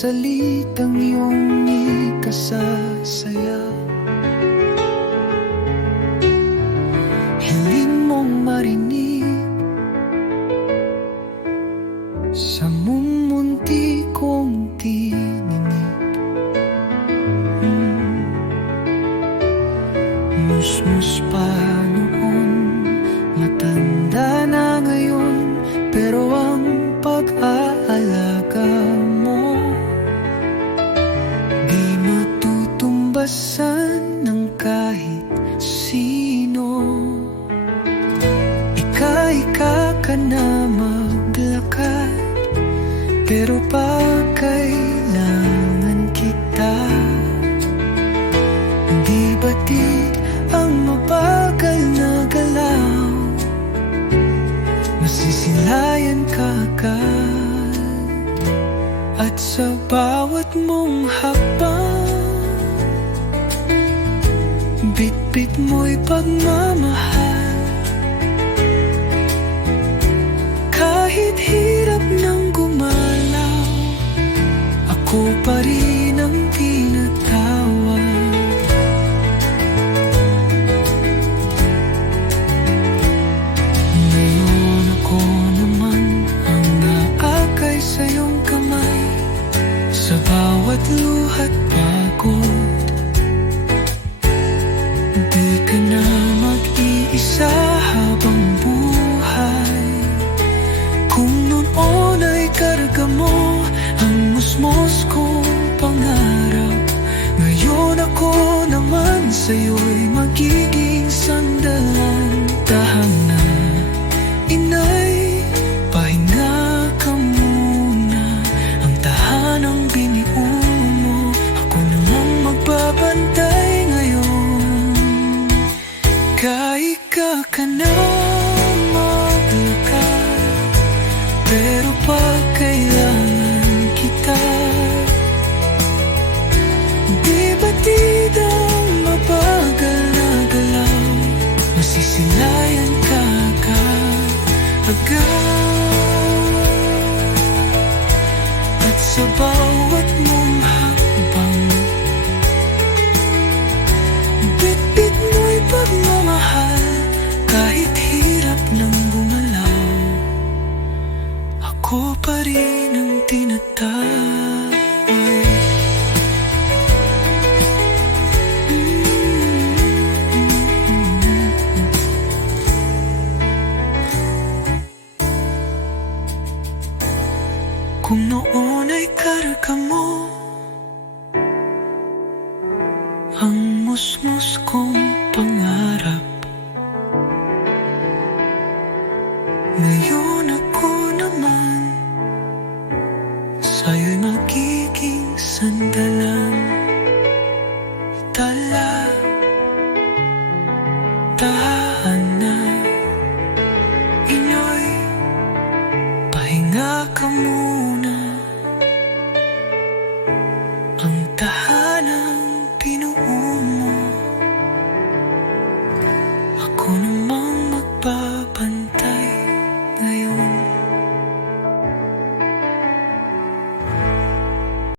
salitang iyong ikasasaya. Hiling mong marinig sa mumunti kong tinig. Musmus pa noon, matanda na ngayon, pero ang pag-aalaga mo di matutumbasan ng kahit sino. Ika-ika ka na maglakad, pero pag kailangan kita, di batid ang mabagal na galaw. Masisilayan ka agad, at sa bawat mong hakbang, bit-bit mo'y pagmamahal. Kahit hirap nang gumalaw, ako pa rin ang tinatawag. Ngayon ako naman ang naakay sa iyong kamay, sa bawat luha't pagod. Di ka na mag-iisa habang buhay. Kung noon ay karga mo ang musmos kong pangarap, ngayon ako naman sa'yo'y magiging sandalan. Tahanan, inay, pahinga ka muna. Ang tahanang biniu mo, ako namang magbabantay ngayon. Kaika ka na maglakad, pero pag kailangan kita, di batid ang mabagal na galaw. Masisilayan ka agad, at sa bawat mong hakbang, bit-bit mo'y pagmamahal. Kahit hirap nang gumalaw, ako pa rin ang tinatawag. Kung noon ay karga mo ang musmus kong pangarap, ngayon ako naman sa'yo'y magiging sandal.